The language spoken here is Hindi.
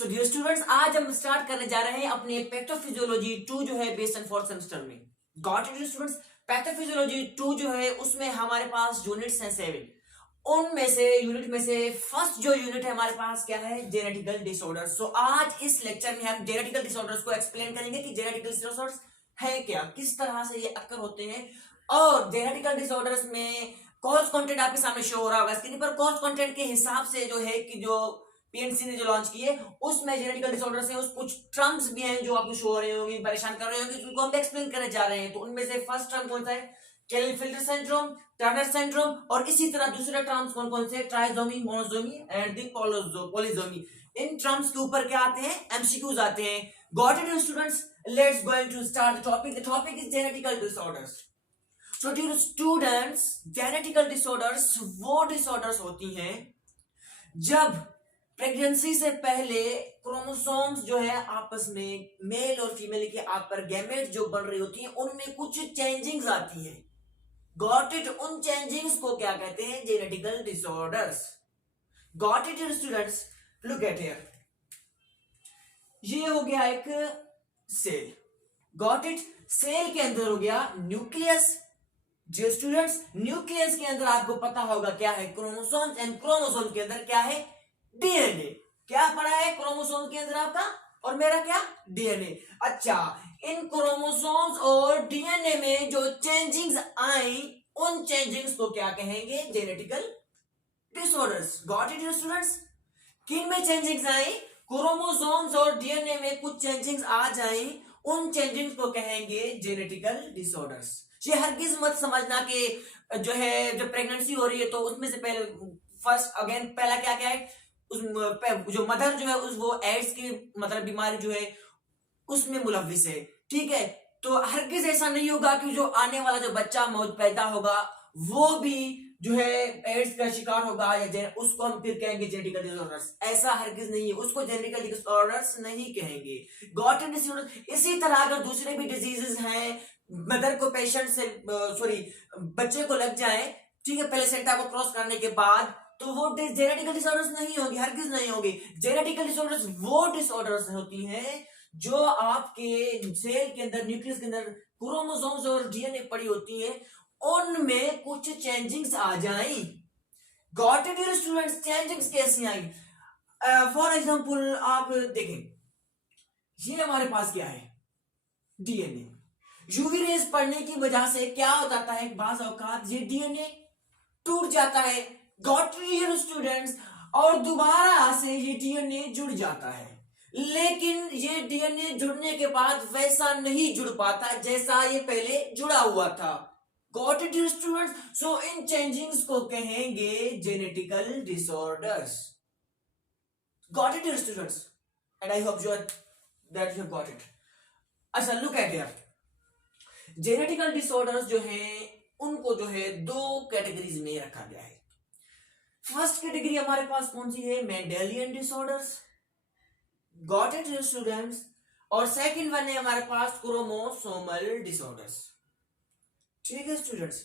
सो डियर स्टूडेंट्स, आज हम स्टार्ट करने जा रहे हैं अपने पैथोफिजियोलॉजी 2 जो है बेस्ड ऑन फोर्थ सेमेस्टर में। Got it students? पैथोफिजियोलॉजी 2 जो है उसमें हमारे पास यूनिट्स हैं 7। उनमें से यूनिट में से फर्स्ट जो यूनिट है हमारे पास क्या है? Genetical disorders. सो आज इस लेक्चर में हम जेनेटिकल डिसऑर्डर्स को एक्सप्लेन करेंगे कि जेनेटिकल डिसऑर्डर्स है क्या, किस तरह से ये अक्कर होते हैं, और जेनेटिकल डिसऑर्डर्स में कॉज कंटेंट आपके सामने शो हो रहा होगा स्क्रीन पर। कॉज कंटेंट के हिसाब से जो है कि जो पीएनसी ने जो लॉन्च किए उसमें जेनेटिकल डिसऑर्डर्स हैं, उस कुछ टर्म्स भी हैं जो आपको शो हो रहे होंगे, परेशान कर रहे होंगे, उनको हम एक्सप्लेन करने जा रहे हैं। तो उनमें से फर्स्ट टर्म कौन सा है? क्लेफेल्टर सिंड्रोम, टर्नर सिंड्रोम, और इसी तरह दूसरे टर्म्स कौन कौन से? Trisomy, monosomy and the polysomy. इन टर्म्स के ऊपर क्या आते हैं? एमसीक्यूज आते हैं। Got it students? Let's going to start the topic. The topic is genetical disorders. So dear students, genetical disorders वो डिसऑर्डर्स होती हैं जब प्रेगनेंसी से पहले क्रोमोसोम्स जो है आपस में मेल और फीमेल के आप पर गैमेट जो बन रही होती हैं उनमें कुछ चेंजिंग्स आती हैं। Got it? उन चेंजिंग्स को क्या कहते हैं? Genetical disorders. Got it students? Look at here, ये हो गया एक सेल। Got it? सेल के अंदर हो गया न्यूक्लियस। जो स्टूडेंट्स, न्यूक्लियस के अंदर आपको पता होगा क्या है? क्रोमोसोम्स। एंड क्रोमोसोम के अंदर क्या है? डीएनए। क्या पढ़ा है क्रोमोसोम के अंदर आपका? और मेरा क्या? डीएनए। अच्छा, इन क्रोमोसोम्स और डीएनए में जो चेंजिंग्स आई उन चेंजिंग्स को क्या कहेंगे? Genetical disorders. Got it students? किन में चेंजिंग्स आई? क्रोमोसोम्स और डीएनए में कुछ चेंजिंग्स आ जाए, उन चेंजिंग्स को कहेंगे जेनेटिकल डिसऑर्डर्स। ये हरगिज मत समझना कि जो है जब प्रेगनेंसी हो रही है तो उसमें से पहले फर्स्ट अगेन पहला क्या क्या है, उस जो मदर जो है उस वो एड्स की मतलब बीमारी जो है उसमें मुलविस है। ठीक है, तो हरगिज ऐसा नहीं होगा कि जो आने वाला जो बच्चा मौत पैदा होगा वो भी जो है एड्स का शिकार होगा या उसको हम फिर कहेंगे जेनेटिकल डिसऑर्डर्स। ऐसा हरगिज नहीं है, उसको जेनेटिकल डिसऑर्डर्स नहीं कहेंगे। Got it disorders? इसी तरह अगर दूसरे भी डिजीजेस हैं, मदर को पेशेंट से सॉरी बच्चे को लग जाए, ठीक है, पहले सेंटा को क्रॉस करने के बाद, तो वो जेनेटिकल डिसऑर्डर्स नहीं होगी, हरगिज नहीं होगी। जेनेटिकल डिसऑर्डर्स वो डिसऑर्डर्स होती हैं जो आपके सेल के अंदर, न्यूक्लियस के अंदर क्रोमोसोम्स और डीएनए पड़ी होती है, उनमें कुछ चेंजिंग्स आ जाएं। Got it students? चेंजिंग्स कैसी आई? फॉर एग्जांपल आप देखें, ये हमारे पास क्या है? डीएनए। यूवी रेज पड़ने की वजह से क्या हो जाता है? बाज़ औकात ये डीएनए टूट जाता है। Got it students? और दोबारा से ये डीएनए जुड़ जाता है, लेकिन ये डीएनए जुड़ने के बाद वैसा नहीं जुड़ पाता जैसा ये पहले जुड़ा हुआ था। Got it students? सो इन चेंजिंग्स को कहेंगे genetical disorders. Got it students? And I hope that you got it. अच्छा, look at here, genetical disorders जो हैं उनको जो है दो कैटेगरीज में रखा गया है। फर्स्ट कैटेगरी हमारे पास कौन सी है? Mendelian disorders. Got it students? और सेकंड वन है हमारे पास क्रोमोसोमल डिसऑर्डर्स। ठीक है स्टूडेंट्स,